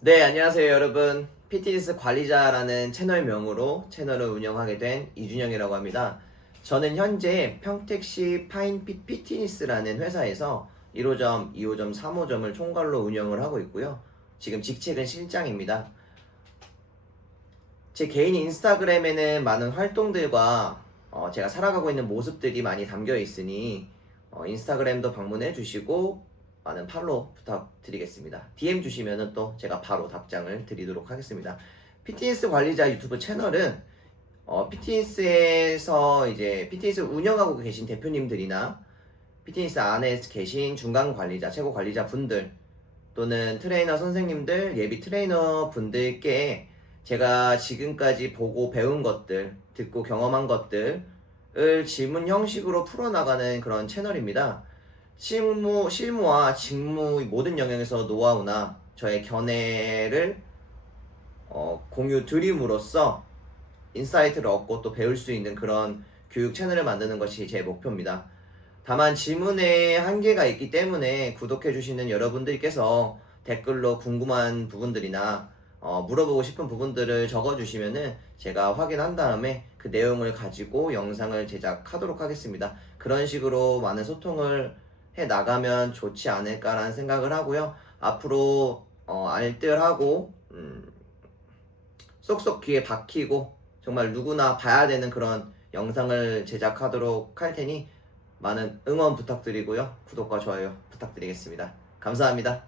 네, 안녕하세요, 여러분. 피트니스 관리자라는 채널명으로 채널을 운영하게 된 이준영이라고 합니다. 저는 현재 평택시 파인핏 피트니스라는 회사에서 1호점, 2호점, 3호점을 총괄로 운영을 하고 있고요. 지금 직책은 실장입니다. 제 개인 인스타그램에는 많은 활동들과 어, 제가 살아가고 있는 모습들이 많이 담겨 있으니 어, 인스타그램도 방문해 주시고 많은 팔로우 부탁드리겠습니다. DM 주시면은 또 제가 바로 답장을 드리도록 하겠습니다. 피트니스 관리자 유튜브 채널은 어, 피트니스에서 이제 피트니스 운영하고 계신 대표님들이나 피트니스 안에 계신 중간 관리자, 최고 관리자 분들 또는 트레이너 선생님들, 예비 트레이너 분들께 제가 지금까지 보고 배운 것들, 듣고 경험한 것들을 질문 형식으로 풀어나가는 그런 채널입니다. 실무, 실무와 직무 모든 영역에서 노하우나 저의 견해를 어, 공유 드림으로써 인사이트를 얻고 또 배울 수 있는 그런 교육 채널을 만드는 것이 제 목표입니다. 다만 질문에 한계가 있기 때문에 구독해주시는 여러분들께서 댓글로 궁금한 부분들이나 어, 물어보고 싶은 부분들을 적어주시면은 제가 확인한 다음에 그 내용을 가지고 영상을 제작하도록 하겠습니다. 그런 식으로 많은 소통을 해 나가면 좋지 않을까라는 생각을 하고요. 앞으로 어, 알뜰하고 음, 쏙쏙 귀에 박히고 정말 누구나 봐야 되는 그런 영상을 제작하도록 할 테니 많은 응원 부탁드리고요. 구독과 좋아요 부탁드리겠습니다. 감사합니다.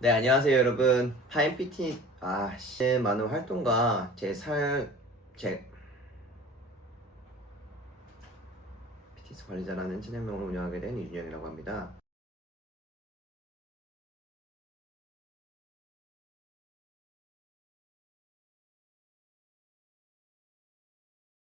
네, 안녕하세요, 여러분. 파인 피트니스, 아, 씨, 많은 활동과 제 살, 제, 피트니스 관리자라는 채널명을 운영하게 된 이준영이라고 합니다.